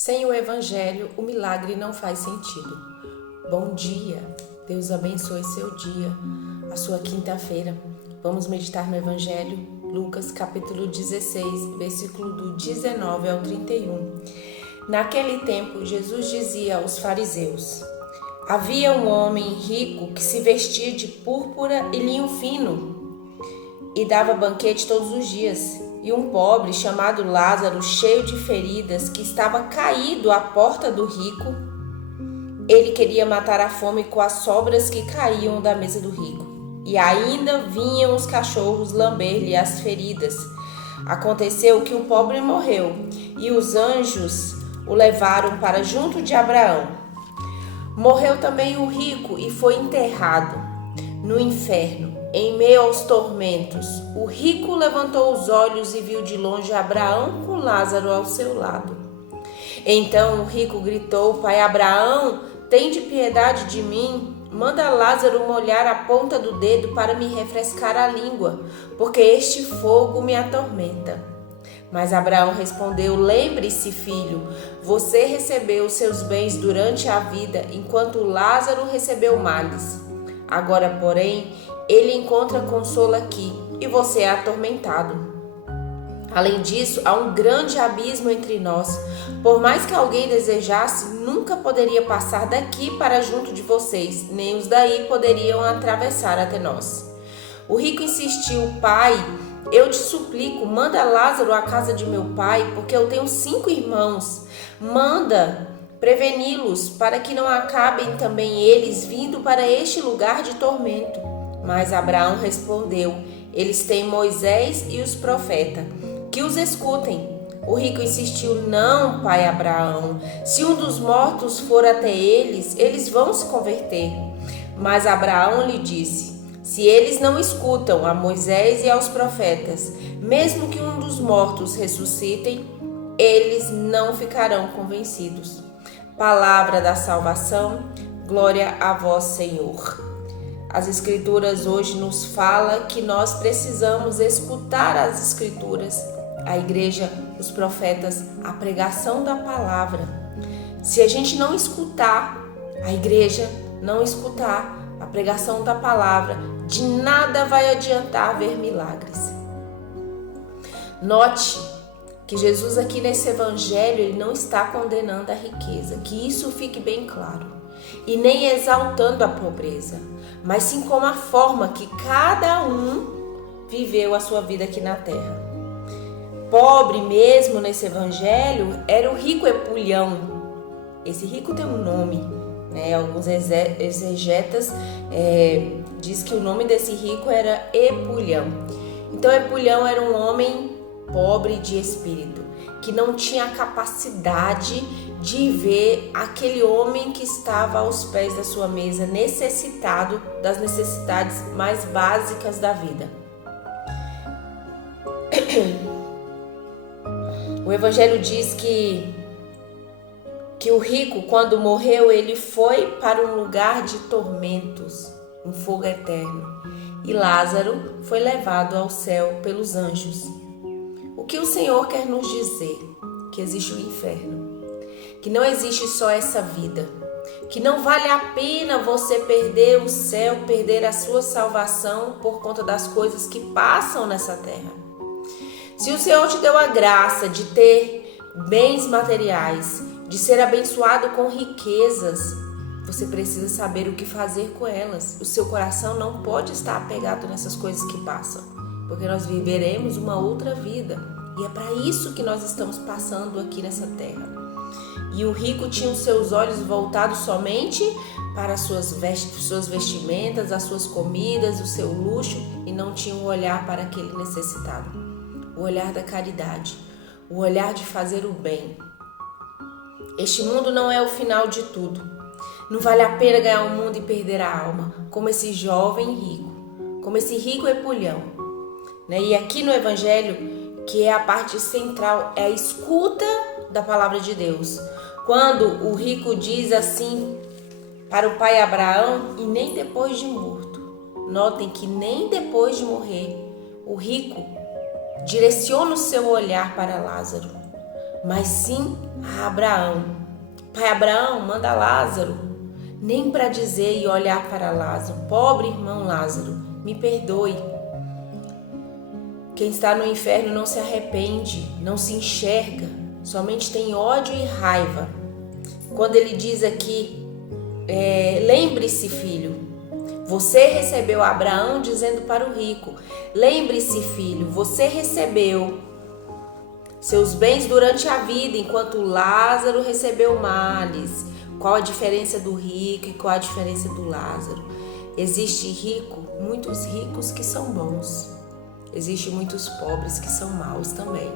Sem o Evangelho, o milagre não faz sentido. Bom dia, Deus abençoe seu dia, a sua quinta-feira. Vamos meditar no Evangelho, Lucas capítulo 16, versículo do 19 ao 31. Naquele tempo, Jesus dizia aos fariseus: havia um homem rico que se vestia de púrpura e linho fino e dava banquete todos os dias. E um pobre chamado Lázaro, cheio de feridas, que estava caído à porta do rico. Ele queria matar a fome com as sobras que caíam da mesa do rico. E ainda vinham os cachorros lamber-lhe as feridas. Aconteceu que o pobre morreu, e os anjos o levaram para junto de Abraão. Morreu também o rico e foi enterrado no inferno, em meio aos tormentos. O rico levantou os olhos e viu de longe Abraão com Lázaro ao seu lado. Então o rico gritou: Pai Abraão, tende piedade de mim. Manda Lázaro molhar a ponta do dedo para me refrescar a língua, porque este fogo me atormenta. Mas Abraão respondeu: lembre-se, filho, você recebeu os seus bens durante a vida, enquanto Lázaro recebeu males. Agora, porém, ele encontra consolo aqui e você é atormentado. Além disso, há um grande abismo entre nós. Por mais que alguém desejasse, nunca poderia passar daqui para junto de vocês, nem os daí poderiam atravessar até nós. O rico insistiu: Pai, eu te suplico, manda Lázaro à casa de meu pai, porque eu tenho 5 irmãos. Manda preveni-los, para que não acabem também eles vindo para este lugar de tormento. Mas Abraão respondeu: eles têm Moisés e os profetas, que os escutem. O rico insistiu: não, pai Abraão, se um dos mortos for até eles, eles vão se converter. Mas Abraão lhe disse: se eles não escutam a Moisés e aos profetas, mesmo que um dos mortos ressuscitem, eles não ficarão convencidos. Palavra da salvação, glória a vós, Senhor. As Escrituras hoje nos falam que nós precisamos escutar as Escrituras, a igreja, os profetas, a pregação da palavra. Se a gente não escutar, a igreja não escutar a pregação da palavra, de nada vai adiantar ver milagres. Note que Jesus aqui nesse evangelho, ele não está condenando a riqueza, que isso fique bem claro, e nem exaltando a pobreza, mas sim como a forma que cada um viveu a sua vida aqui na terra. Pobre mesmo nesse evangelho era o rico Epulhão. Esse rico tem um nome, né? Alguns exegetas diz que o nome desse rico era Epulhão. Então Epulhão era um homem pobre de espírito, que não tinha a capacidade de ver aquele homem que estava aos pés da sua mesa, necessitado das necessidades mais básicas da vida. O Evangelho diz que o rico, quando morreu, ele foi para um lugar de tormentos, um fogo eterno, e Lázaro foi levado ao céu pelos anjos. O que o Senhor quer nos dizer? Que existe o inferno, que não existe só essa vida, que não vale a pena você perder o céu, perder a sua salvação por conta das coisas que passam nessa terra. Se o Senhor te deu a graça de ter bens materiais, de ser abençoado com riquezas, você precisa saber o que fazer com elas. O seu coração não pode estar apegado nessas coisas que passam, porque nós viveremos uma outra vida. E é para isso que nós estamos passando aqui nessa terra. E o rico tinha os seus olhos voltados somente para as suas vestimentas, as suas comidas, o seu luxo, e não tinha um olhar para aquele necessitado. O olhar da caridade, o olhar de fazer o bem. Este mundo não é o final de tudo. Não vale a pena ganhar o mundo e perder a alma, como esse jovem rico, como esse rico Epulhão. E aqui no Evangelho, que é a parte central, é a escuta da palavra de Deus. Quando o rico diz assim para o pai Abraão, e nem depois de morto. Notem que nem depois de morrer, o rico direciona o seu olhar para Lázaro. mas sim a Abraão. Pai Abraão, manda Lázaro, nem para dizer e olhar para Lázaro. Pobre irmão Lázaro, me perdoe. Quem está no inferno não se arrepende, não se enxerga, somente tem ódio e raiva. Quando ele diz aqui, lembre-se, filho, você recebeu Abraão dizendo para o rico, lembre-se, filho, você recebeu seus bens durante a vida, enquanto Lázaro recebeu males. Qual a diferença do rico e qual a diferença do Lázaro? Existe muitos ricos que são bons. Existem muitos pobres que são maus também.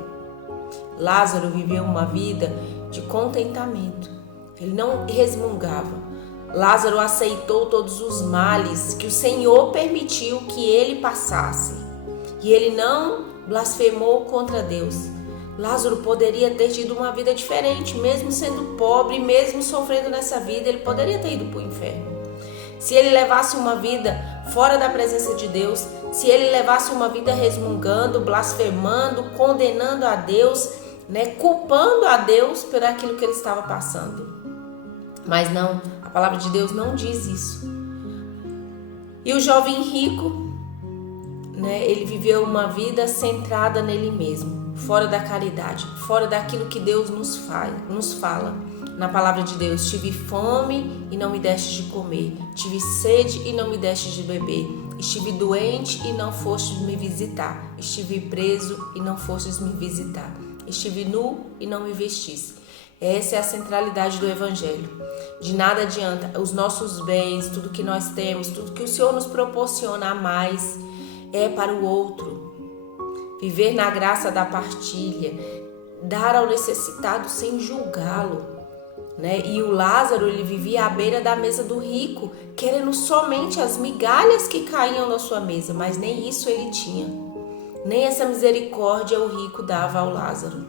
Lázaro viveu uma vida de contentamento. Ele não resmungava. Lázaro aceitou todos os males que o Senhor permitiu que ele passasse. E ele não blasfemou contra Deus. Lázaro poderia ter tido uma vida diferente, mesmo sendo pobre, mesmo sofrendo nessa vida, ele poderia ter ido para o inferno. Se ele levasse uma vida fora da presença de Deus, se ele levasse uma vida resmungando, blasfemando, condenando a Deus, culpando a Deus por aquilo que ele estava passando. Mas não, a palavra de Deus não diz isso. E o jovem rico, ele viveu uma vida centrada nele mesmo, fora da caridade, fora daquilo que Deus nos fala. Na palavra de Deus, tive fome e não me deste de comer, tive sede e não me deste de beber, estive doente e não fostes me visitar, estive preso e não fostes me visitar, estive nu e não me vestiste. Essa é a centralidade do Evangelho. De nada adianta os nossos bens, tudo que nós temos, tudo que o Senhor nos proporciona a mais, é para o outro. Viver na graça da partilha, dar ao necessitado sem julgá-lo. E o Lázaro, ele vivia à beira da mesa do rico, querendo somente as migalhas que caíam na sua mesa, mas nem isso ele tinha. Nem essa misericórdia o rico dava ao Lázaro.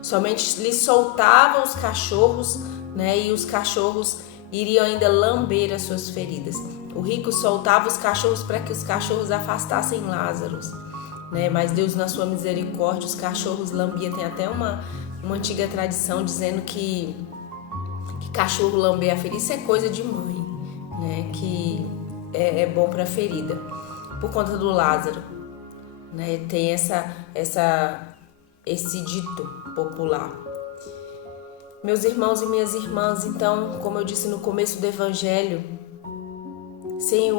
Somente lhe soltava os cachorros, e os cachorros iriam ainda lamber as suas feridas. O rico soltava os cachorros para que os cachorros afastassem Lázaro. Mas Deus, na sua misericórdia, os cachorros lambiam. Tem até uma antiga tradição dizendo que cachorro lamber a ferida, isso é coisa de mãe, que é bom para a ferida. Por conta do Lázaro, tem esse dito popular. Meus irmãos e minhas irmãs, então, como eu disse no começo do Evangelho, sem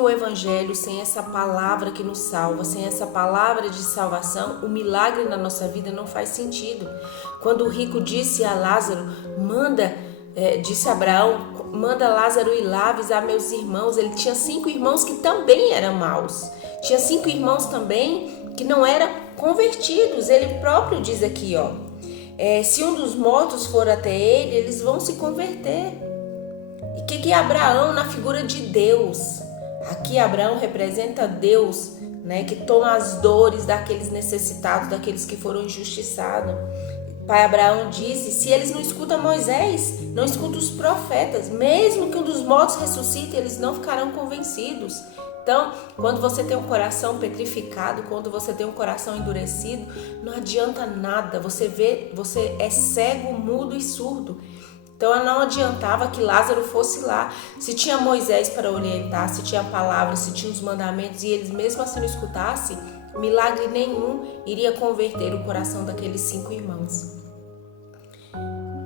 o Evangelho, sem essa palavra que nos salva, sem essa palavra de salvação, o milagre na nossa vida não faz sentido. Quando o rico disse a Lázaro, disse a Abraão, manda Lázaro ir lá avisar meus irmãos. Ele tinha 5 irmãos que também eram maus. Tinha 5 irmãos também que não eram convertidos. Ele próprio diz aqui, se um dos mortos for até ele, eles vão se converter. E o que é Abraão na figura de Deus? Aqui Abraão representa Deus, que toma as dores daqueles necessitados, daqueles que foram injustiçados. Pai Abraão disse, se eles não escutam Moisés, não escutam os profetas, mesmo que um dos mortos ressuscite, eles não ficarão convencidos. Então, quando você tem um coração petrificado, quando você tem um coração endurecido, não adianta nada, você é cego, mudo e surdo. Então, não adiantava que Lázaro fosse lá, se tinha Moisés para orientar, se tinha palavras, se tinha os mandamentos, e eles mesmo assim não escutassem, milagre nenhum iria converter o coração daqueles 5 irmãos.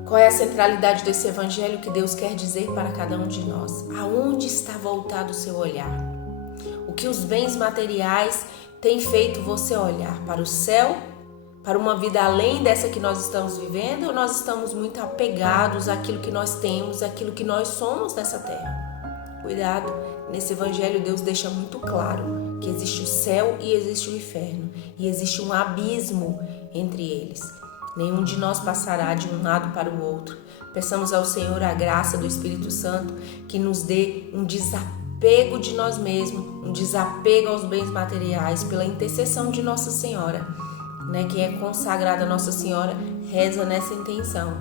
Qual é a centralidade desse evangelho que Deus quer dizer para cada um de nós? Aonde está voltado o seu olhar? O que os bens materiais têm feito você olhar? Para o céu? Para uma vida além dessa que nós estamos vivendo? Ou nós estamos muito apegados àquilo que nós temos, àquilo que nós somos nessa terra? Cuidado, nesse evangelho Deus deixa muito claro que existe o céu e existe o inferno, e existe um abismo entre eles. Nenhum de nós passará de um lado para o outro. Peçamos ao Senhor a graça do Espírito Santo que nos dê um desapego de nós mesmos, um desapego aos bens materiais, pela intercessão de Nossa Senhora. Quem é consagrado a Nossa Senhora reza nessa intenção,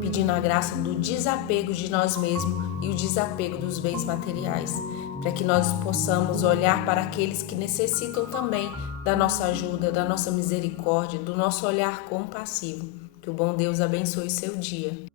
pedindo a graça do desapego de nós mesmos e o desapego dos bens materiais, para que nós possamos olhar para aqueles que necessitam também da nossa ajuda, da nossa misericórdia, do nosso olhar compassivo. Que o bom Deus abençoe seu dia.